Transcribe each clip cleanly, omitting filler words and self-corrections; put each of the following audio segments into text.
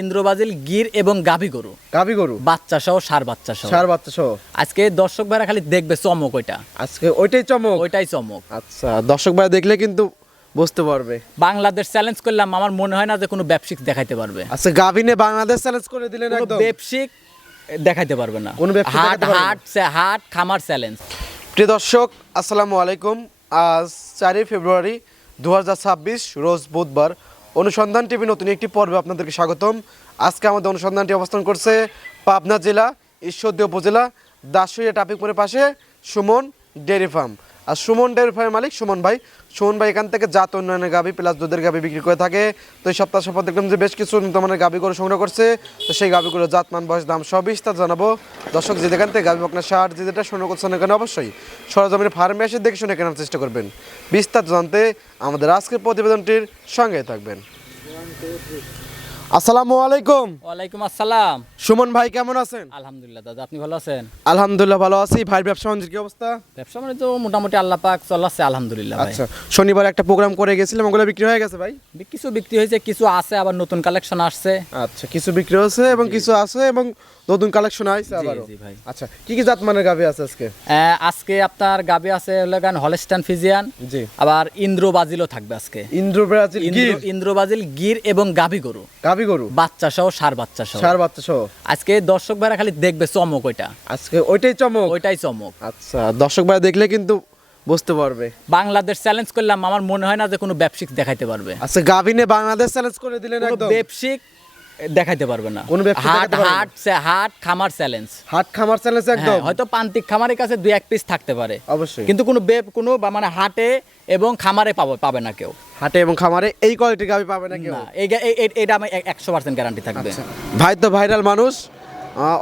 ইন্দ্রবাজিল গির এবং গাভী গরু বাচ্চা সহ সার বাচ্চা সহ আজকে দর্শক ভাইরা খালি দেখবে চমক ওইটা, আজকে ওইটাই চমক। আচ্ছা, দর্শক ভাইরা দেখলে কিন্তু বুঝতে পারবে। বাংলাদেশ চ্যালেঞ্জ করলাম, আমার মনে হয় না যে কোনো ব্যবসায়িক দেখাইতে পারবে। আচ্ছা, গাভিনে বাংলাদেশ চ্যালেঞ্জ করে দিলেন, একদম ব্যবসায়িক দেখাইতে পারবে না, কোনো হাট খামার চ্যালেঞ্জ। প্রিয় দর্শক, আসসালামু আলাইকুম। আজ 4 ফেব্রুয়ারি 2026 রোজ বুধবার। অনুসন্ধান টিভি নতুন একটি পর্বে আপনাদেরকে স্বাগতম। আজকে আমাদের অনুসন্ধানটি অবস্থান করছে পাবনা জেলা ঈশ্বরদী উপজেলা দাসুরিয়া ট্রাফিক মোড়ের পাশে সুমন ডেয়ারি ফার্ম। আর সুমন ডেয়ারি ফার্মের মালিক সুমন ভাই এখান থেকে জাত উন্নয়নের গাভী প্লাস দুধের গাভী বিক্রি করে থাকে। তো এই সপ্তাহ দেখলাম যে বেশ কিছু উন্নত মানের গাভী গরু সংগ্রহ করছে। তো সেই গাভীগুলো জাতমান, বয়স, দাম সব বিস্তার জানাবো। দর্শক যে যেখান থেকে গাভী বকনা সার যে যেটা সংগ্রহ করছেন এখানে অবশ্যই সরজমিনের ফার্মে এসে দেখে শুনে কেনার চেষ্টা করবেন। বিস্তার জানতে আমাদের আজকের প্রতিবেদনটির সঙ্গে থাকবেন। আসসালামু আলাইকুম। ওয়ালাইকুম আসসালাম। সুমন ভাই কেমন আছেন? আলহামদুলিল্লাহ দাদা, আপনি ভালো আছেন? আলহামদুলিল্লাহ ভালো আছি। ভাই ব্যবসা বাণিজ্যের কি অবস্থা? ব্যবসা মানে তো মোটামুটি আল্লাহ পাক চলাচ্ছে, আলহামদুলিল্লাহ ভাই। আচ্ছা, শনিবার একটা প্রোগ্রাম করে গেছিলাম, ওগুলো বিক্রি হয়ে গেছে ভাই? কিছু বিক্রি হয়েছে, কিছু আছে, আবার নতুন কালেকশন আসছে। আচ্ছা, কিছু বিক্রি হয়েছে এবং কিছু আছে এবং নতুন কালেকশন আইছে আবারো। জি ভাই। আচ্ছা, কি কি জাত মানের গাভী আছে আজকে? আজকে আপনার গাভী আছে হলেন হলস্টাইন ফ্রিজিয়ান, জি, আবার ইন্দ্রবাজিলও থাকবে আজকে। ইন্দ্রবাজিল গির এবং গাভী গরু বাচ্চা সহ সার বাচ্চা সহ আজকে দর্শক ভাইরা খালি দেখবে চমক ওইটা, আজকে ওইটাই চমক। আচ্ছা, দর্শক ভাইরা দেখলে কিন্তু বুঝতে পারবে। বাংলাদেশ চ্যালেঞ্জ করলাম, আমার মনে হয় না যে কোনো ব্যবসায়িক দেখাইতে পারবে। আচ্ছা, গাভিনে বাংলাদেশ চ্যালেঞ্জ করে দিলেন, একদম ব্যবসায়িক দেখাইতে পারবে না। কোন হাট খামার চ্যালেঞ্জ, একদম। হয়তো প্রান্তিক খামারের কাছে 2-1 পিস থাকতে পারে অবশ্যই, কিন্তু কোনো মানে হাটে এবং খামারে পাবে না কেউ। হাটে এবং খামারে এই কোয়ালিটির গাভী পাবে না কেউ। এটা আমি 100% গ্যারান্টি থাকবে। ভাই তো ভাইরাল মানুষ,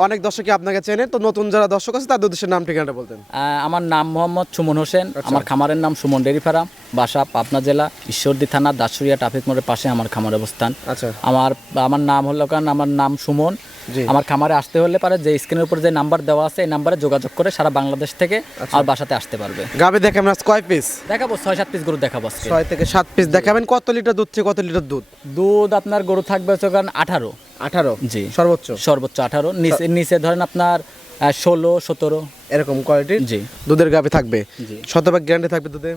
অনেক দর্শকই আপনাকে চেনে। তো নতুন যারা দর্শক আছে তাদের উদ্দেশ্যে নাম ঠিকানাটা বলতেন। আমার নাম মোহাম্মদ সুমন হোসেন। আমার খামারের নাম সুমন ডেয়ারি ফার্ম, বাসা পাবনা জেলা ঈশ্বরদী থানা দাসুরিয়া ট্রাফিক মোড়ের পাশে আমার খামার অবস্থান। আচ্ছা, আমার নাম হলো আমার নাম সুমন। আমার খামারে আসতে হলে পারে যে স্ক্রিনের উপর যে নাম্বার দেওয়া আছে এই নাম্বারে যোগাযোগ করে সারা বাংলাদেশ থেকে আমার বাসাতে আসতে পারবে। গাভী দেখাবেন আজ কয় পিস? দেখাবো 6-7 পিস গরু দেখাবো। 6 থেকে 7 পিস দেখাবেন। কত লিটার দুধ থেকে কত লিটার দুধ আপনার গরু থাকবে 18। জি, সর্বোচ্চ 18। নিচে ধরেন আপনার 16-17 এরকম কোয়ালিটির জি দুধের গাভী থাকবে। শতভাগ গ্যারান্টি থাকবে দুধে?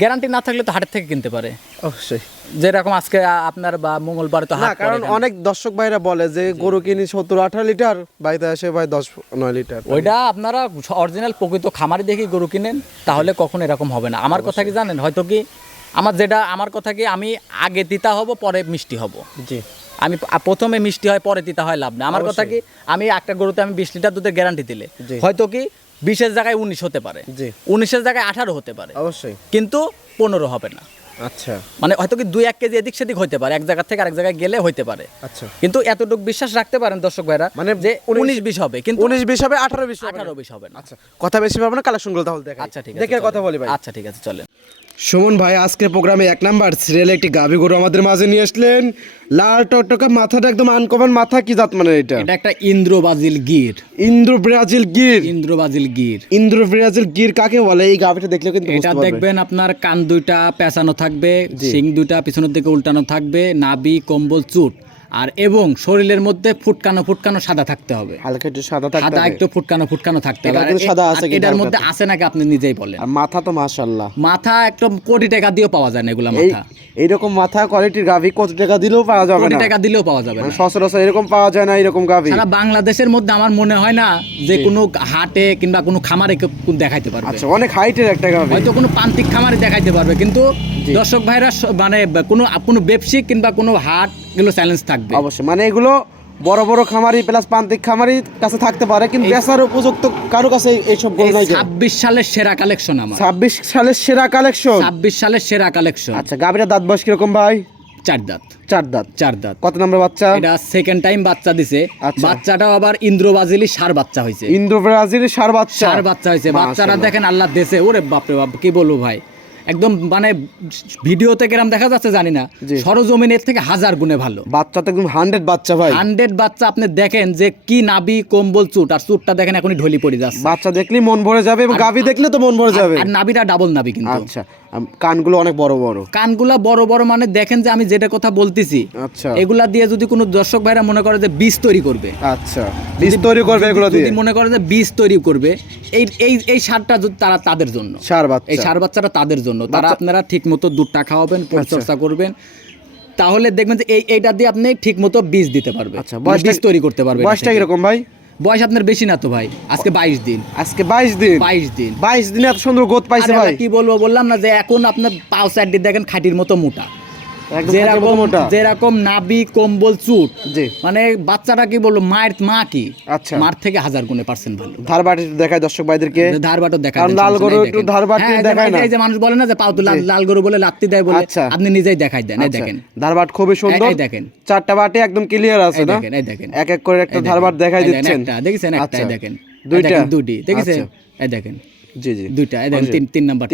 গ্যারান্টি না থাকলে তো হাটের থেকে কিনতে পারে অবশ্যই, যেরকম আজকে আপনার বা মঙ্গলবারে তো হাট। কারণ অনেক দর্শক ভাইরা বলে যে গরু কিনি 17-18 লিটার, বাড়িতে আসে ভাই 10-9 লিটার। ওইটা আপনারা অরিজিনাল প্রকৃত খামারি দেখে গরু কিনেন, তাহলে কখনো এরকম হবে না। আমার কথা কি জানেন, হয়তো কি আমার কথা কি আমি আগে তিতা হব পরে মিষ্টি হব। জি, আমি প্রথমে মিষ্টি হয় পরে তিতা হয়, লাভ না। আমার কথা কি আমি একটা গরুতে আমি 20 লিটার দুধের গ্যারান্টি দিলে হয়তো কি 20-এর জায়গায় 19 হতে পারে, 19-এর জায়গায় 18 হতে পারে অবশ্যই, কিন্তু 15 হবে না। আচ্ছা, মানে হয়তো কি 2-1 কেজি এদিক সেদিক হতে পারে, এক জায়গা থেকে আরেক জায়গায় গেলে হইতে পারে। আচ্ছা, কিন্তু এতটুকু বিশ্বাস রাখতে পারেন দর্শক ভাইরা, মানে যে 19-20 হবে, কিন্তু 19-20 হবে, 18-20 হবে না। আচ্ছা, কথা বেশি পাবো না, কালেকশনগুলো তাহলে দেখা। আচ্ছা, ঠিক আছে, দেখে কথা বলি ভাই। আচ্ছা, ঠিক আছে, চলেন। সুমন ভাই আজকে প্রোগ্রামে 1 নাম্বার সিরিয়ালে একটি গাভী গরু আমাদের মাঝে নিয়ে আসলেন। লাল টকটকা, মাথাটা একদম আনকমন মাথা। কি জাত মানে এটা? এটা একটা ইন্দ্রবাজিল গির। ইন্দ্রব্রাজিল গির কাকে বলে? এই গাভীটা দেখলে কিন্তু এটা দেখবেন আপনার কান দুইটা পেঁচানো থাকবে, শিং দুইটা পিছনের দিকে উল্টানো থাকবে, নাভি কম্বল চুট, আর এবং শরীরের মধ্যে ফুটকানো সাদা থাকতে হবে, হালকা একটু সাদা একটু ফুটকানো থাকতে হবে। এটার মধ্যে আছে নাকি আপনি নিজেই বলেন। আর মাথা তো মাশাআল্লাহ, মাথা একদম কোটি টাকা দিয়েও পাওয়া যায় না এগুলা মাথা। এইরকম মাথা কোয়ালিটির গাভী কোটি টাকা দিলেও পাওয়া যাবে না, কোটি টাকা দিলেও পাওয়া যাবে না, সচরাচর এরকম পাওয়া যায় না এরকম গাভী। সারা বাংলাদেশের মধ্যে আমার মনে হয় না যে কোনো হাটে কিংবা কোনো খামারে দেখাইতে পারবে। আচ্ছা, অনেক হাইটের একটা গাভী, হয়তো কোনো প্রান্তিক খামারে দেখাইতে পারবে, কিন্তু দর্শক ভাইরা মানে কোনো ব্যবসায়িক কিংবা কোনো হাট এগুলো চ্যালেঞ্জ থাকবে অবশ্যই। মানে এগুলো বড় বড় খামারি প্লাস প্রান্তিক খামারি কাছে থাকতে পারে, কিন্তু বেচার উপযুক্ত কারো কাছে এইসব গরু নাই। 26 সালের সেরা কালেকশন আমার। 26 সালের সেরা কালেকশন। আচ্ছা, গাভীর দাঁত বয়স কিরকম ভাই? 4 দাঁত। কত নম্বর বাচ্চা? এটা সেকেন্ড টাইম বাচ্চা দিছে। বাচ্চাটাও আবার ইন্দ্রবাজিলি সার বাচ্চা হয়েছে। বাচ্চারা দেখেন আল্লাহ দেশে, ওরে বাপরে বাপ, কি বলবো ভাই, একদম মানে ভিডিওতে কেরাম দেখা যাচ্ছে জানি না, সরজমিনের থেকে 1000 গুণে ভালো। বাচ্চা তো একদম 100 বাচ্চা ভাই, 100 বাচ্চা। আপনি দেখেন যে কি নাভি কম্বল চুট, আর চুটটা দেখেন এখনই ঢলি পড়ে যাচ্ছে। বাচ্চা দেখলেই মন ভরে যাবে এবং গাভী দেখলে তো মন ভরে যাবে। আর নাভিটা ডাবল নাভি কিন্তু। আচ্ছা, কানগুলো অনেক বড় বড়, কানগুলা বড় বড়, মানে দেখেন যে আমি যেটা কথা বলতেছি, আচ্ছা এগুলা দিয়ে যদি কোনো দর্শক ভাইরা মনে করে যে বীজ তৈরি করবে, আচ্ছা বীজ তৈরি করবে, এগুলো দিয়ে যদি মনে করে যে বীজ তৈরি করবে, এই এই এই সারটা যদি তারা তাদের জন্য, সার বাচ্চা, এই সার বাচ্চাটা তাদের জন্য, তারা আপনারা ঠিক মতো দুধটা খাওয়াবেন, পরিচর্যা করবেন, তাহলে দেখবেন যে এইটা দিয়ে আপনি ঠিক মতো বীজ দিতে পারবেন, আচ্ছা বীজ তৈরি করতে পারবেন। বয়সটা কিরকম ভাই? বয়স আপনার বেশি না তো ভাই, আজকে 22 দিন। আজকে 22 দিন? 22 দিন, 22 দিনে এত সুন্দর গ্রোথ পাইছে ভাই। কি বলবো, বললাম না যে এখন আপনার পাও সাইড দেখেন খাঁটির মতো মোটা, যেরকম নাভি কম্বল চুট, মানে বাচ্চাটা কি বলবো, মা কি, আচ্ছা মার থেকে 1000 গুণে পার্সেন্ট ভালো। ধারবাট দেখায় দর্শক ভাইদেরকে, ধারবাটও দেখায়, লাল গরু একটু ধারবাট দেখায় না, এই যে মানুষ বলে না যে পাও তো লাল গরু বলে লাত্তি দেয় বলে, আপনি নিজেই দেখাই দেন। এই দেখেন ধারবাট খুবই সুন্দর, এই দেখেন চারটা বাটে একদম ক্লিয়ার আছে না, এই দেখেন এক এক করে একটা ধারবাট দেখাই দিচ্ছেন, একটা দেখেন, একটা এই দেখেন, দুইটা দুটি দেখেন, এই দেখেন, জি জি দুইটা, এই দেখেন তিন নাম্বার,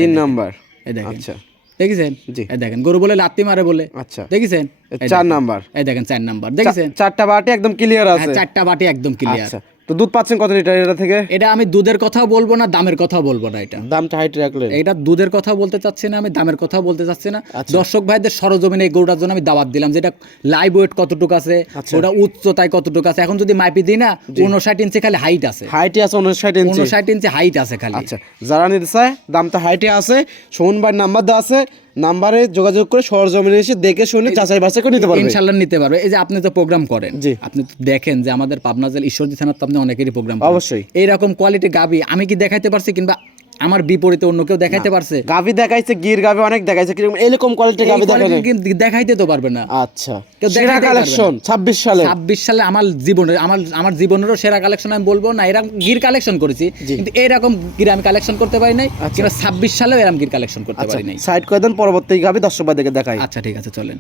এই দেখেন, আচ্ছা দেখেছেন, এই দেখেন গরু বলে লাত্তি মারে বলে, আচ্ছা দেখেছেন 4 নাম্বার, এই দেখেন 4 নাম্বার দেখেছেন, চারটা বাটে একদম ক্লিয়ার আছে, চারটা বাটি একদম ক্লিয়ার। তো দুধ পাচ্ছেন কত লিটার এটা থেকে? এটা আমি দুধের কথাও বলবো না, দামের কথাও বলবো না, এটা দামটা হাইট রাখলে, এটা দুধের কথা বলতে চাচ্ছি না, আমি দামের কথা বলতে চাচ্ছি না। দর্শক ভাইদের সরজমিনে এই গরুটার জন্য আমি দাওয়াত দিলাম, যেটা লাইভ ওয়েট কতটুকু আছে, ওটা উচ্চতায় কতটুকু আছে, এখন যদি মাইপি দিই না 59 ইঞ্চি খালি হাইট আছে, হাইটে আছে 59 ইঞ্চি হাইট আছে খালি। আচ্ছা যারা নিতে চায় দামটা হাইটে আছে, সুমন ভাই নাম্বার দেওয়া আছে, নাম্বারে যোগাযোগ করে সরজমিনে এসে দেখে শুনে যাচাই বাছাই করে নিতে পারবে, ইনশাআল্লাহ নিতে পারবে। এই যে আপনি তো প্রোগ্রাম করেন, আপনি তো দেখেন যে আমাদের পাবনা জেলা ঈশ্বরদী থানার তো আপনি অনেকেরই প্রোগ্রাম, অবশ্যই এইরকম কোয়ালিটি গাবি আমি কি দেখাইতে পারছি, কিংবা আমার বিপরীতে অন্য কেউ দেখাইতে পারছে? গাবি দেখাইছে, গির গাবি অনেক দেখাইছে, কিন্তু এরকম কোয়ালিটি গাবি দেখাইতে তো পারবে না। আচ্ছা সেরা কালেকশন 26 সালে আমার জীবনেরও সেরা কালেকশন আমি বলবো না, এরকম গির কালেকশন করেছি, কিন্তু এরকম গির আমি কালেকশন করতে পারি নাই, কিংবা 26 সালেও এরকম গির কালেকশন করতে পারি নাই। সাইড করে দেন, পরবর্তী গাবি দর্শক ভাইদেরকে দেখাই। আচ্ছা ঠিক আছে চলেন।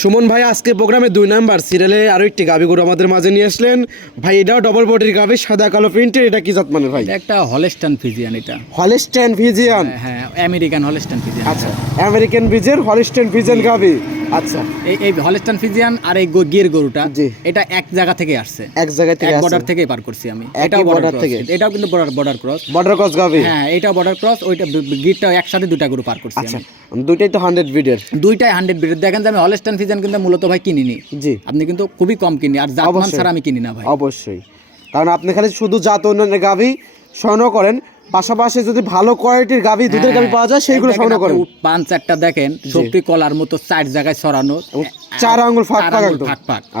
সুমন ভাই আজকে প্রোগ্রামে 2 নাম্বার সিরিয়ালে আরো একটি গাবি গরু আমাদের মাঝে নিয়ে আসলেন ভাই, এটাও ডবল বডির গাবি, সাদা কালো প্রিন্টের, এটা কি জাত মানে ভাই? একটা হলস্টাইন ফ্রিজিয়ান, এটা হলস্টাইন ফ্রিজিয়ান, হ্যাঁ আমেরিকান হলস্টাইন ফ্রিজিয়ান। আচ্ছা আমেরিকান ব্রিজের হলস্টাইন ফ্রিজিয়ান গাবি। আচ্ছা এই হলস্টাইন ফ্রিজিয়ান আর এই গির গরুটা এটা এক জায়গা থেকে আসছে, এক জায়গা থেকে বর্ডার থেকে পার করছি আমি, এটাও বর্ডার থেকে, এটাও কিন্তু বর্ডার ক্রস গাবি, হ্যাঁ এটাও বর্ডার ক্রস, ওইটা গিরটাও একসাথে দুটা গরু পার করছি। আচ্ছা দুইটাই তো 100 ব্রিডের, দুইটাই 100 ব্রিডের। দেখেন যে আমি হলস্টাইন ফ্রিজিয়ান কিন্তু মূলত ভাই কিনিনি, জি আপনি কিন্তু খুবই কম কিনি, আর জাতমান ছাড়া আমি কিনি না ভাই, অবশ্যই, কারণ আপনি খালি শুধু জাত উন্নয়নের গাবি সংগ্রহ করেন, পাশাপাশি যদি ভালো কোয়ালিটির গাবি দুধের গাবি পাওয়া যায় সেইগুলো সংগ্রহ করেন। 5-4টা দেখেন সবটি কলার মতো 4 জায়গায় ছড়ানো, 4 আঙ্গুল ফাঁক একদম,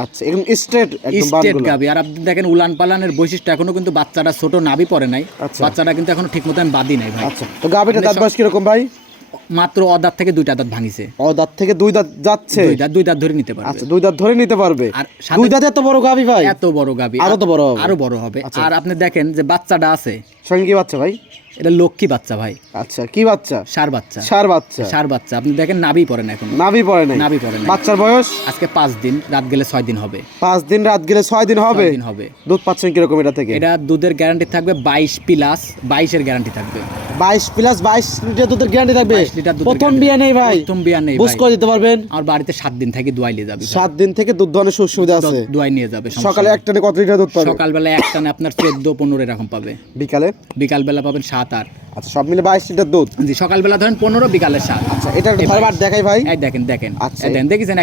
আচ্ছা একদম স্ট্রেট একদম গাবি। আর আপনি দেখেন উলান পালানের বৈশিষ্ট্য, এখনো কিন্তু বাচ্চাটা ছোট নাভি পড়ে নাই, বাচ্চাটা কিন্তু এখনো ঠিক মতো আমি বাদি নাই ভাই। আচ্ছা তো গাবিটা দাঁত বয়স কিরকম ভাই? মাত্র অদাঁত থেকে 2টা দাঁত ভাঙিছে, অদাঁত থেকে 2 দাঁত যাচ্ছে, 2 দাঁত ধরে নিতে পারবে। আচ্ছা 2 দাঁত ধরে নিতে পারবে, আর 2 দাঁত এত বড় গাবি ভাই, এত বড় গাবি, আরো বড় হবে। আর আপনি দেখেন যে বাচ্চাটা আছে, সঙ্গে কি বাচ্চা ভাই? এটা লক্ষ্মী বাচ্চা ভাই। আচ্ছা কি বাচ্চা? ষাঁড় বাচ্চা, ষাঁড় বাচ্চা। আপনি দেখেন নাভি পড়ে না, এখন নাভি পড়ে না, বাচ্চার বয়স আজকে 5 দিন, রাত গেলে 6 দিন হবে, 5 দিন রাত গেলে 6 দিন হবে। দুধ পাচ্ছেন কিরকম এটা থেকে? এটা দুধের গ্যারান্টি থাকবে 22 প্লাস 22 এর গ্যারান্টি থাকবে, 22 প্লাস 22 লিটার দুধের গ্যারান্টি থাকবে। প্রথম বিয়া নেই ভাই, প্রথম বিয়া নেই, বুঝ করে দিতে পারবেন। আর বাড়িতে 7 দিন থেকে দুয়াই নিয়ে যাবে, 7 দিন থেকে দুধ দহনের সুবিধা আছে, দুয়াই নিয়ে যাবে। সকালে এক টানে কত লিটার দুধ পাবে? সকালবেলা এক টানে আপনার 14-15 এরকম পাবে, বিকালবেলা পাবেন 7-8। আচ্ছা সব মিলে 22 লিটার দুধ, জি সকালবেলা ধরেন 15, বিকালে 7। আচ্ছা এটা একটা ধারবাট দেখাই ভাই, এই দেখেন দেখেন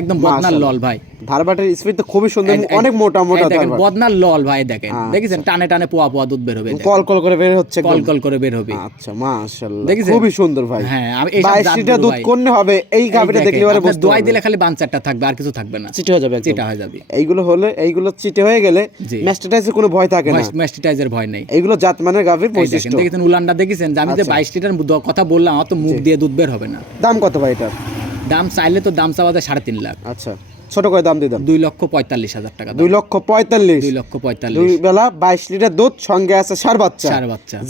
একদম বদনার লল ভাই, ধারবাটের স্পিড তো খুবই সুন্দর, অনেক মোটা ধারবাট, বদনার লল ভাই। দেখেন দেখেন টানে টানে পোয়া পোয়া দুধ বের হবে, কল করে বের হচ্ছে, কল করে বের হবে। আচ্ছা মাশাআল্লাহ খুবই সুন্দর ভাই। হ্যাঁ 22 লিটার দুধ কোনে হবে এই গাবিটা দেখলে পরে বুঝতে দোয়াই দিলে খালি বানচারটা থাকবে, আর কিছু থাকবে না, চিটে হয়ে যাবে, চিটা হয়ে যাবে। এইগুলো চিটে হয়ে গেলে ম্যাস্টিটাইজের কোনো ভয় থাকে না, ম্যাস্টিটাইজের ভয় নাই। এইগুলো জাতমানের গাবির বৈশিষ্ট্য। দেখেন উলানটা দেখেছেন যে আমি যে 22 লিটার কথা বললাম, অত মুখ দিয়ে দুধ বের হবে না। দাম কত ভাই এটার? দাম চাইলে তো দাম চাওয়া যায় 3.5 লাখ। আচ্ছা ছোট করে দাম দিয়ে দাম 2,45,000 টাকা। 2,45,000 দুই বেলা 22 লিটার দুধ, সঙ্গে আছে ষাঁড় বাচ্চা।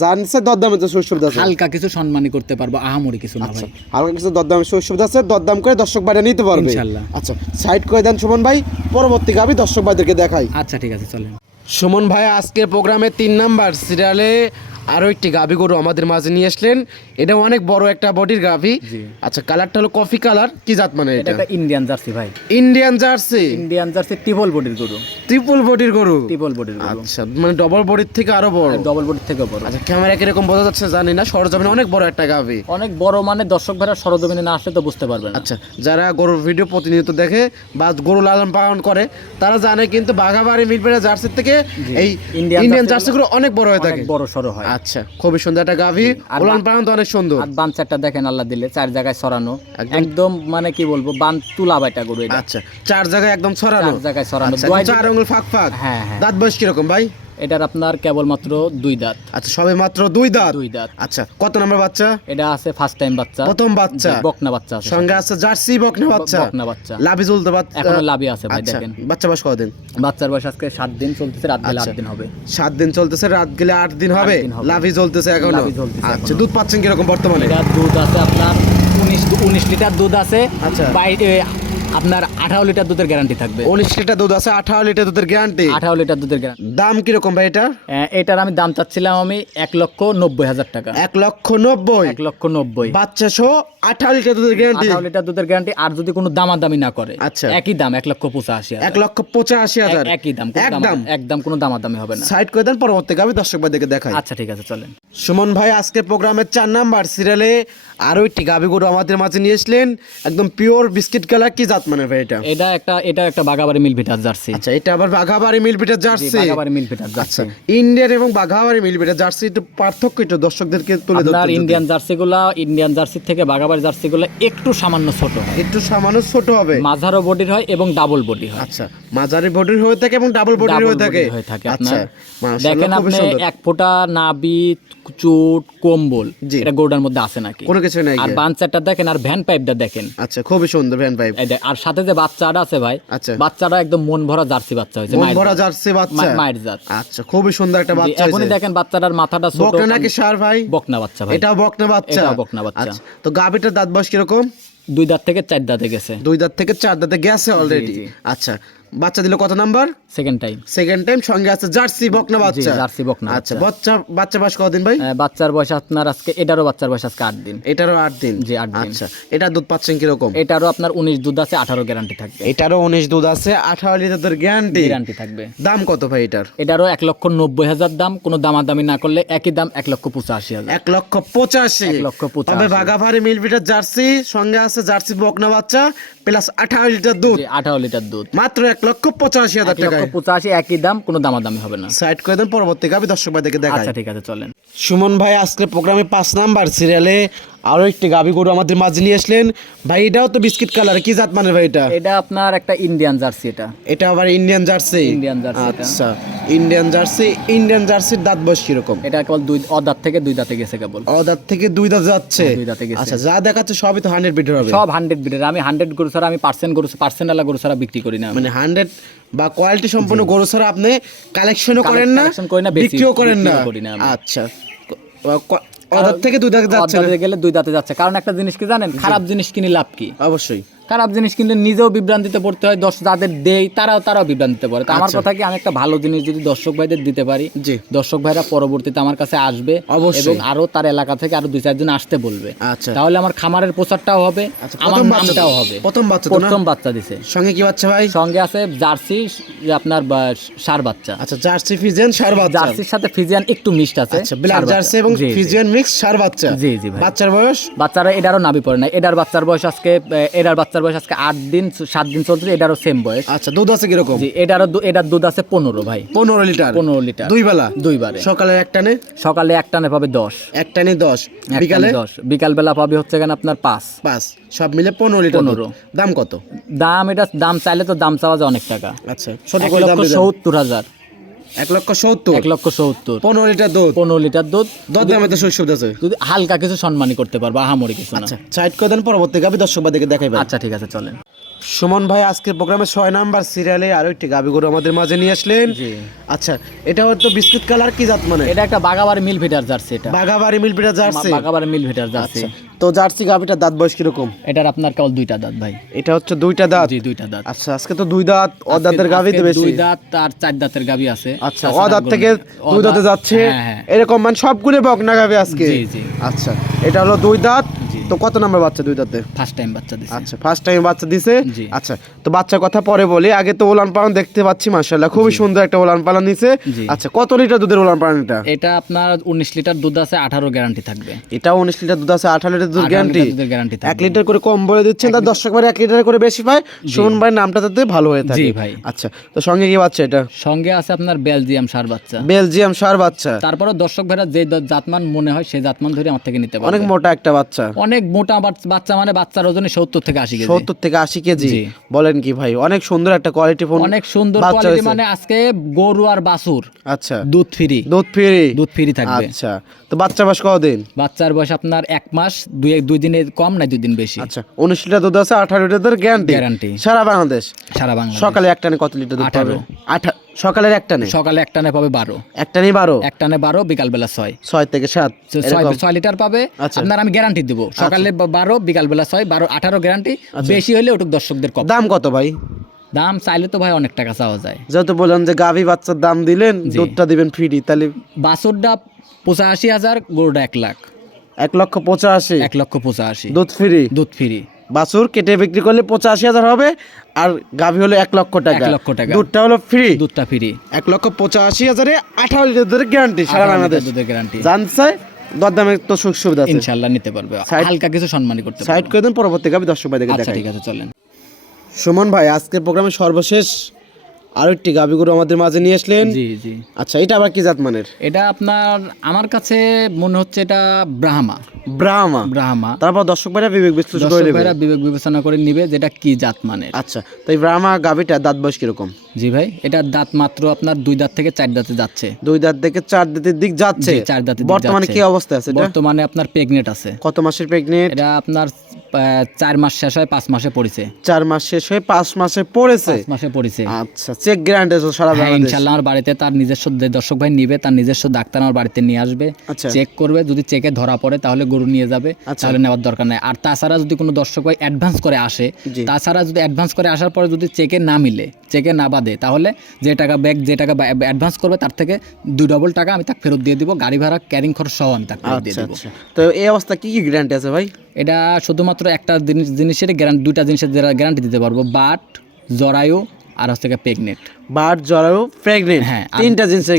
জানছে দরদামে তো সুবিধা আছে, হালকা কিছু সম্মানী করতে পারবো, আহামরি কিছু না ভাই, হালকা কিছু দরদামে সুবিধা আছে, দরদাম করে দর্শক ভাইরা নিতে পারবে ইনশাআল্লাহ। আচ্ছা সাইড করে দেন সুমন ভাই, পরবর্তী গাবি দর্শক ভাইদেরকে দেখাই। আচ্ছা ঠিক আছে চলেন। সুমন ভাই আজকে প্রোগ্রামে 3 নাম্বার সিরিয়ালে আরো একটি গাভী গরু আমাদের মাঝে নিয়ে আসলেন, এটা অনেক বড় একটা বডির গাভী। আচ্ছা, কালারটা হলো কফি কালার, কি জাত মানে এটা? এটা ইন্ডিয়ান জার্সি ভাই। Indian jersey? Indian jersey triple বডির গরু। ট্রিপল বডির গরু? ট্রিপল বডির গরু। আচ্ছা, মানে ডবল বডির থেকে আরো বড়? ডবল বডির থেকে বড়। আচ্ছা, ক্যামেরা কিরকম বোঝা যাচ্ছে জানি না, সরজমিনে অনেক বড় একটা গাভী। অনেক বড় মানে দর্শক ভাইরা সরজমিনে না আসলে তো বুঝতে পারবে না। আচ্ছা, যারা গরুর ভিডিও প্রতিনিয়ত দেখে বা গরু লালন পালন করে তারা জানে কিন্তু বাঘাবাড়ি মিলপেটা জার্সির থেকে এই ইন্ডিয়ান জার্সিগুলো অনেক বড় হয়ে থাকে, বড় সরো হয়। আচ্ছা, খুবই সুন্দর একটা গাভী, লালন পালন তো অনেক সুন্দর। আর বানচারটা দেখেন আল্লাহ দিলে 4 জায়গায় ছড়ানো, একদম মানে কি বলবো বান তুলা বাইটা গরু এটা। আচ্ছা, 4 জায়গায় একদম ছড়ানো? 4 জায়গায় ছড়ানো, 4 আঙ্গুল ফাঁক ফাঁক। হ্যাঁ হ্যাঁ। দাঁত বয়স কিরকম ভাই? এটার আপনার কেবলমাত্র 2 দাঁত। আচ্ছা, সবে মাত্র 2 দাঁত? 2 দাঁত। আচ্ছা, কত নম্বর বাচ্চা? এটা আছে ফার্স্ট টাইম বাচ্চা, প্রথম বাচ্চা, বকনা বাচ্চা আছে সঙ্গে আছে জার্সি বকনা বাচ্চা। বকনা বাচ্চা লাভি ঝুলতে বাচ্চা এখনো লাভি আছে ভাই। দেখেন বাচ্চা বয়স কতদিন? বাচ্চার বয়স আজকে 7 দিন চলতেছে, রাত গেলে 8 দিন হবে। 7 দিন চলতেছে, রাত গেলে 8 দিন হবে। লাভি জ্বলতেছে এখনো? আচ্ছা, দুধ পাচ্ছেন কিরকম বর্তমানে? এটা দুধ আছে আপনার 19 লিটার দুধ আছে। আচ্ছা, আপনার 18 লিটার দুধের গ্যারান্টি থাকবে। 19 লিটার দুধ আছে, 18 লিটার দুধের গ্যারান্টি? 18 লিটার দুধের গ্যারান্টি। দাম কিরকম ভাই এটা? এটার আমি দাম চাচ্ছিলাম আমি 1,90,000 টাকা। 1,90,000? 1,90,000 বাচ্চা সহ 18 লিটার দুধের গ্যারান্টি? 18 লিটার দুধের গ্যারান্টি। আর যদি কোনো দামাদামি না করে, আচ্ছা, একই দাম 1,85,000। 1,85,000? একই দাম, একদম কোনো দামাদামি হবে না। সাইড করে দেন, পরবর্তী গাবি দর্শক ভাইদেরকে দেখাই। আচ্ছা ঠিক আছে, চলেন। সুমন ভাই আজকে প্রোগ্রামের 4 নাম্বার সিরিয়ালে আরো একটি গাবি গরু আমাদের মাঝে নিয়ে আসলেন, একদম পিওর বিস্কিট কালার, কি জাত মানে ভাই এটা? এটা একটা বাঘাবাড়ি মিল ভিটার জার্সি। আচ্ছা, এটা আবার বাঘাবাড়ি মিল ভিটার জার্সি? বাঘাবাড়ি মিল ভিটার জার্সি। ইন্ডিয়ান এবং বাঘাবাড়ি মিল ভিটার জার্সি একটু পার্থক্য একটু দর্শকদেরকে তুলে ধরতে। আপনার ইন্ডিয়ান জার্সির থেকে বাঘাবাড়ি জার্সিগুলো একটু সামান্য ছোট হয়। একটু সামান্য ছোট হবে, মাঝারো বডির হয় এবং ডাবল বডি হয়। আচ্ছা, মাঝারি বডির হয়ে থাকে এবং ডাবল বডির হয়ে থাকে। আচ্ছা, দেখেন আপনি এক ফোঁটা নাভি, চুট, কম্বল এটা গরুটার মধ্যে আছে নাকি? কোনো কিছু নাই। আর বানচারটা দেখেন, আর ভ্যান পাইপটা দেখেন। আচ্ছা, খুবই সুন্দর ভ্যান পাইপ। আর সাথে যে বাচ্চাটা আছে ভাই, আচ্ছা, বাচ্চাটা একদম মন ভরা জার্সি বাচ্চা হয়েছে, মন ভরা জার্সি বাচ্চা, মায়ের জাত। আচ্ছা, খুবই সুন্দর একটা বাচ্চা হয়েছে। এখনই দেখেন বাচ্চাটার মাথাটা ছোট। বকনা নাকি ষাঁড় ভাই? বকনা বাচ্চা ভাই। এটাও বকনা বাচ্চা? এটাও বকনা বাচ্চা। আচ্ছা, তো গাভীটার দাঁত বয়স কিরকম? 2 দাঁত থেকে 4 দাঁতে গেছে। 2 দাঁত থেকে 4 দাঁতে গেছে অলরেডি। আচ্ছা, বাচ্চা দিল কত নাম্বার? Second time. সঙ্গে আছে জার্সি বকনা বাচ্চা? জার্সি বকনা। আচ্ছা, বাচ্চা বয়স কতদিন ভাই? বাচ্চার বয়স আপনার আজকে এটারও বাচ্চার বয়স আজকে 8 দিন। এটারও 8 দিন? জি, 8 দিন। আচ্ছা, এটা দুধ পাচ্ছেন কিরকম? এটারও আপনার 19 দুধ আছে, 18 গ্যারান্টি থাকবে। এটারও 19 দুধ আছে, 18 লিটারের গ্যারান্টি থাকবে। দাম কত ভাই এটার? এটারও 1,90,000 দাম, কোনো দামাদামি না করলে একই দাম 1,85,000। 1,85,000? 1,85,000। তবে বাঘাবাড়ি মিল ভিটার জার্সি, সঙ্গে আছে জার্সি বকনা বাচ্চা প্লাস 18 লিটার দুধ। 18 লিটার দুধ, মাত্র 1,85,000 টাকা। 1,85,000 একই দাম, কোনো দামাদামি হবে না। সাইড করে দেন, পরবর্তী গাবি দর্শক ভাইদেরকে দেখাই। আচ্ছা ঠিক আছে, চলেন। সুমন ভাই আজকে প্রোগ্রামে 5 নাম্বার সিরিয়ালে আরো একটি গাবি গরু আমাদের মাঝে নিয়ে আসলেন ভাই। এটাও তো বিস্কিট কালার, কি জাত মানে ভাই এটা? এটা আপনার একটা ইন্ডিয়ান জার্সি। এটা আবার ইন্ডিয়ান জার্সি? আচ্ছা, ইন্ডিয়ান জার্সির দাঁত বয়স কিরকম? এটা কেবল 2 অদাঁত থেকে 2 দাঁতে গেছে কেবল। অদাঁত থেকে 2 দাঁত যাচ্ছে? 2 দাঁতে গেছে। আচ্ছা, যা দেখাচ্ছে সবই তো 100 বিটের হবে? সব 100 বিটের। আমি 100 গরু ছাড়া, আমি পার্সেন্ট আলা গরু ছাড়া বিক্রি করি না। মানে 100 বা কোয়ালিটি সম্পন্ন গরু ছাড়া আপনি কালেকশনও করেন না, বিক্রিও করেন না? আচ্ছা, অদাঁত থেকে 2 দাঁতে যাচ্ছে? গেলে 2 দাঁতে যাচ্ছে। কারণ একটা জিনিস কি জানেন, খারাপ জিনিস কিনে লাভ কি? অবশ্যই খারাপ জিনিস কিনলে নিজেও বিভ্রান্তিতে পড়তে হয়, যাদের দেই তারাও বিভ্রান্তিতে পড়ে। তো আমার কথা কি, আমি একটা ভালো জিনিস যদি দর্শক ভাইদের দিতে পারি, দর্শক ভাইরা পরবর্তীতে আমার কাছে আসবে এবং আরো তার এলাকা থেকে আরো 2-4 জন আসতে বলবে। তাহলে আমার খামারের প্রচারটাও হবে, আমার নামটাও হবে। প্রথম বাচ্চা দিছে। সঙ্গে কি বাচ্চা ভাই? সঙ্গে আছে জার্সি, আপনার ষাঁড় বাচ্চা। আচ্ছা, জার্সি ফিজিয়ান ষাঁড় বাচ্চা? জার্সির সাথে ফিজিয়ান একটু মিক্সড আছে। আচ্ছা, ব্ল্যাক জার্সি এবং ফিজিয়ান মিক্স ষাঁড় বাচ্চা? জি জি ভাই। বাচ্চার বয়স? বাচ্চারা এটারও নাভি পড়ে না। এটার বাচ্চার বয়স আজকে 8 দিন 7 দিন চলছে। এটারও সেম বয়স। আচ্ছা, দুধ আছে কিরকম? জি, এটার দুধ আছে 15 ভাই। 15 লিটার? 15 লিটার 2 বেলা? 2 বারে। সকালে এক টানে পাবে 10। এক টানে 10? বিকালে? 10। বিকাল বেলা পাবে হচ্ছে কেন আপনার 5। সব মিলে 15 লিটার। 15। দাম কত? দাম চাইলে তো দাম চাওয়া যায় অনেক টাকা। আচ্ছা, 1,70,000। 1,70,000? 1,70,000। 15 লিটার দুধ? 15 লিটার দুধ। দামে তো শৈশব আছে, যদি হালকা কিছু সম্মানই করতে পারবো, আহামরি কিছু না। আচ্ছা, সাইড করে দেন, পরবর্তী গাবি দর্শক ভাইদেরকে দেখাইবেন। আচ্ছা ঠিক আছে, চলেন। সুমন ভাই আজকে প্রোগ্রামে 6 নাম্বার সিরিয়ালে আরো একটি গাবি গরু আমাদের মাঝে নিয়ে আসলেন। জি। আচ্ছা, এটা হয়তো বিস্কুট কালার, কি জাত মানে? এটা একটা বাগাবাড়ি মিল ফিটার জার্সি। এটা বাঘাবাড়ি মিল পিটা জার্সি। বাগাবাড়ি মিল ফিটার জার্সি। তো জার্সি গাবিটার দাঁত বয়স কিরকম? এটার আপনার কেবল 2টা দাঁত ভাই। এটা হচ্ছে 2টা দাঁত। জি 2টা দাঁত। আচ্ছা, আজকে তো 2 দাঁত, ও দাঁতের গাবি তো বেশি। 2 দাঁত আর 4 দাঁতের গাবি আছে। আচ্ছা, ও দাঁত থেকে 2 দাঁতে যাচ্ছে এরকম, মানে সবগুলো বকনা গাবি আজকে। জি জি। আচ্ছা, এটা হলো 2 দাঁত। তো কত নাম্বার বাচ্চা 2 দাঁতে? ফার্স্ট টাইম বাচ্চা দিছে। আচ্ছা, ফার্স্ট টাইম বাচ্চা দিছে। জি। আচ্ছা, তো বাচ্চার কথা পরে বলি, আগে তো ওলান পালন দেখতে পাচ্ছি মাশাআল্লাহ, খুবই সুন্দর একটা ওলান পালন নিছে। আচ্ছা, কত লিটার দুধের ওলান পালন এটা? এটা আপনার 19 লিটার দুধ আছে, 18 গ্যারান্টি থাকবে। এটা 19 লিটার দুধ আছে, 18 লিটার দুধ গ্যারান্টি। দুধের গ্যারান্টি থাকবে। 1 লিটার করে কম বলে দিচ্ছেন, তার দর্শক ভাই 1 লিটার করে বেশি পায়। সুমন ভাই নামটা তাতে ভালো হয়ে থাকে। জি ভাই। আচ্ছা, তো সঙ্গে কি বাচ্চা এটা? সঙ্গে আছে আপনার বেলজিয়াম ষাঁড় বাচ্চা। বেলজিয়াম ষাঁড় বাচ্চা। তারপরে দর্শক ভাইরা যে জাতমান মনে হয় সেই জাতমান ধরে আমার থেকে নিতে পারবে। অনেক মোটা একটা বাচ্চা। অনেক মোটা বাচ্চা, মানে বাচ্চার ওজনে 70 থেকে 80 কেজি। 70 থেকে 80 কেজি। বলেন কি ভাই, অনেক সুন্দর একটা কোয়ালিটি ফোন, অনেক সুন্দর কোয়ালিটি। মানে আজকে গরু আর বাছুর আচ্ছা দুধ ফ্রি। দুধ ফ্রি। দুধ ফ্রি থাকবে। আচ্ছা, তো বাচ্চা বয়স কতদিন? বাচ্চার বয়স আপনার 1 মাস, 2 দিনের কম না 2 দিন বেশি। আচ্ছা, 19 লিটার দুধ আছে, 18 লিটার গ্যারান্টি। সারা বাংলাদেশ। সারা বাংলাদেশ। সকালে এক টানে কত লিটার দুধ পাবে? 18। সকালের এক টানে? সকালে এক টানে পাবে 12। এক টানে 12? এক টানে 12, বিকাল বেলা 6। 6 থেকে 7 6 লিটার পাবে। আপনার আমি গ্যারান্টি দেব, সকালে 12, বিকাল বেলা 6, 12, 18 গ্যারান্টি। বেশি হলে ওটুক দর্শকদের কম। দাম কত ভাই? দাম চাইলে তো ভাই অনেক টাকা চাওয়া যায়। যত বললাম যে গাভী বাচ্চার দাম দিলেন, দুধটা দিবেন ফ্রি, তাহলে বাছুরটা 85,000, গরুটা 1 লাখ। 1,85,000। 1,85,000 দুধ ফ্রি। দুধ ফ্রি। বাছুর কেটে বিক্রি করলে 85,000 হবে, আর গাভী হলো 1 লক্ষ টাকা। 1 লক্ষ টাকা। দুধটা হলো ফ্রি। দুধটা ফ্রি। 1,85,000-এ 18 লিটার দুধের গ্যারান্টি সারা বাংলাদেশ। দুধের গ্যারান্টি। জানছে দরদামে তো সুযোগ সুবিধা আছে ইনশাআল্লাহ নিতে পারবে, হালকা কিছু সম্মানী করতে পারবে। সাইড করে দেন, পরবর্তী গাভী দর্শক ভাই দেখে আচ্ছা দেখাই। ঠিক আছে, চলেন। সুমন ভাই আজকের প্রোগ্রামে সর্বশেষ আরো একটি গাভী গরু আমাদের মাঝে নিয়ে আসলেন। জি জি। আচ্ছা, এটা আবার কি জাত মানের? এটা আপনার আমার কাছে মনে হচ্ছে এটা ব্রাহ্মা। ব্রাহ্মা। ব্রাহ্মা। তারপর দর্শক ভাইরা বিবেক বিশ্লেষণ করে নেবে। বিবেক বিবেচনা করে নিবে যেটা কি জাত মানের। আচ্ছা, তো এই ব্রাহ্মা গাভীটা দাঁত বয়স কিরকম? জি ভাই, এটা দাঁত মাত্র আপনার 2 দাঁত থেকে 4 দাঁতে যাচ্ছে। 2 দাঁত থেকে 4 দাঁতের দিক যাচ্ছে। 4 দাঁতে বর্তমানে কি অবস্থা আছে এটা? বর্তমানে আপনার প্রেগনেন্ট আছে। কত মাসের প্রেগনেন্ট? এটা আপনার 4 মাস শেষ হয় 5 মাসে পড়েছে। 4 মাস শেষ হয়ে 5 মাসে পড়েছে। 5 মাসে পড়েছে। আচ্ছা, চেক গ্যারান্টি আছে সারা বাংলাদেশ? ইনশাআল্লাহ আমার বাড়িতে তার নিজস্ব যে দর্শক ভাই নিবে, তার নিজস্ব ডাক্তার আমার বাড়িতে নিয়ে আসবে, আচ্ছা। চেক করবে। যদি চেকে ধরা পড়ে তাহলে গরু নিয়ে যাবে, তাহলে নেওয়ার দরকার নাই। আর তাছাড়া যদি কোনো দর্শক ভাই অ্যাডভান্স করে আসে, তাছাড়া যদি অ্যাডভান্স করে আসার পরে যদি চেকে না মিলে, চেকে না বাদে, তাহলে যে টাকা অ্যাডভান্স করবে তার থেকে 2 ডবল টাকা আমি তাকে ফেরত দিয়ে দিব। গাড়ি ভাড়া, ক্যারিং খরচ সহ আমি তাকে ফেরত দিয়ে দিব। তো এই অবস্থা কি কি গ্যারান্টি আছে ভাই? এটা শুধুমাত্র একটা জিনিসের গ্যারান্টি, 2টা জিনিসের গ্যারান্টি দিতে পারবো, বাট, জরায়ু আর হচ্ছে প্রেগনেন্ট। বাট, জরায়ু, প্রেগনেন্ট। হ্যাঁ, 3টা জিনিসের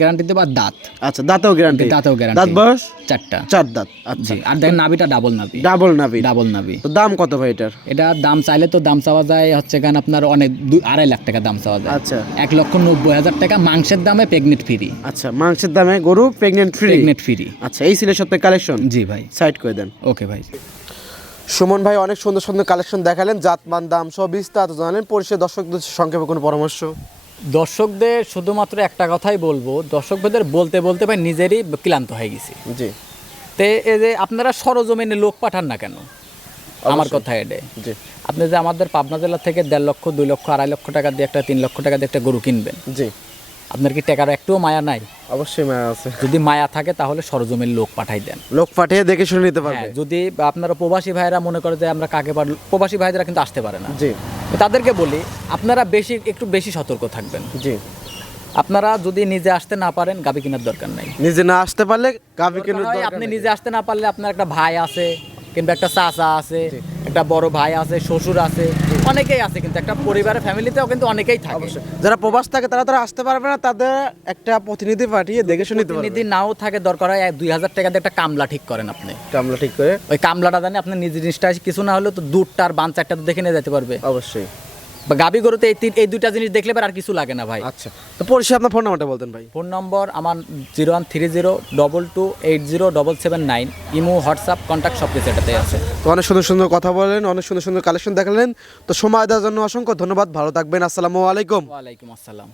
গ্যারান্টি দেব। আর দাঁত। আচ্ছা, দাঁতেও গ্যারান্টি? দাঁতেও গ্যারান্টি। দাঁত বয়স 4টা। 4 দাঁত। আচ্ছা, আর দেখেন নাভিটা ডাবল নাভি। ডাবল নাভি। ডাবল নাভি। তো দাম কত ভাই এটার? এটা দাম চাইলে তো দাম চাওয়া যায় হচ্ছে কেন আপনার অনেক 2.5 লাখ টাকা দাম চাওয়া যায়। আচ্ছা, 1,90,000 টাকা মাংসের দামে, প্রেগনেন্ট ফ্রি। আচ্ছা, মাংসের দামে গরু প্রেগনেন্ট ফ্রি। Pregnant free. আচ্ছা, এই ছিল সপ্তাহের কালেকশন। জি ভাই, সাইড করে দেন। ওকে ভাই। সুমন ভাই অনেক সুন্দর সুন্দর কালেকশন দেখালেন, জাতমান, দাম সব বিস্তারিত জানালেন। পরিশেষে দর্শকদের সংক্ষেপে কোনো পরামর্শ? দর্শকদের শুধুমাত্র একটা কথাই বলবো, দর্শকদের বলতে বলতে ভাই নিজেরই ক্লান্ত হয়ে গেছি। জি। তে এই যে আপনারা সরজমিনে লোক পাঠান না কেন, আমার কথা এটাই। জি। আপনি যে আমাদের পাবনা জেলা থেকে 1.5 লক্ষ, 2 লক্ষ, 2.5 লক্ষ টাকা দিয়ে একটা 3 লক্ষ টাকা দিয়ে একটা গরু কিনবেন, জি, আপনার কি টাকার একটুও মায়া নাই? অবশ্যই মায়া আছে। যদি মায়া থাকে তাহলে সরজমিনে লোক পাঠাই দেন। লোক পাঠিয়ে দেখে শুনে নিতে পারবে। যদি আপনারা প্রবাসী ভাইরা মনে করে যে আমরা কাকে পারবো, প্রবাসী ভাইরা কিন্তু আসতে পারে না। জি। তাদেরকে বলি আপনারা একটু বেশি সতর্ক থাকবেন। জি। আপনারা যদি নিজে আসতে না পারেন, গাভী কেনার দরকার নাই। নিজে না আসতে পারলে গাভী কেনার দরকার নাই। আপনি নিজে আসতে না পারলে আপনার একটা ভাই আছে, কিংবা একটা চাচা আছে, একটা বড় ভাই আছে, শ্বশুর আছে, অনেকেই আছে, কিন্তু একটা পরিবারের ফ্যামিলিতেও কিন্তু অনেকেই থাকে। যারা প্রবাস থাকে তারা আসতে পারবে না, তাদের একটা প্রতিনিধি পাঠিয়ে দেখে শুনে নিতে পারবে। প্রতিনিধি নাও থাকে, দরকার হয় 2,000 টাকা দিয়ে একটা কামলা ঠিক করেন আপনি। কামলা ঠিক করে ওই কামলাটা জানি আপনি নিজের জিনিসটা কিছু না হলে তো দুধটা আর বাচ্চাটা তো দেখে নিয়ে যেতে পারবে। অবশ্যই। বা গাভী গরুতে এই 2টা জিনিস দেখলে আর কিছু লাগে না ভাই। আচ্ছা, তো পরিশেষে আপনার ফোন নাম্বারটা বলতেন ভাই। ফোন নম্বর আমার 013022807779। ইমো, হোয়াটসঅ্যাপ, কন্ট্যাক্ট সব কিছু এটাতে আছে। তো অনেক সুন্দর সুন্দর কথা বলেন, অনেক সুন্দর সুন্দর কালেকশন দেখালেন। তো সময় দেওয়ার জন্য অসংখ্য ধন্যবাদ। ভালো থাকবেন। আসসালামু আলাইকুম। ওয়ালাইকুম আসসালাম।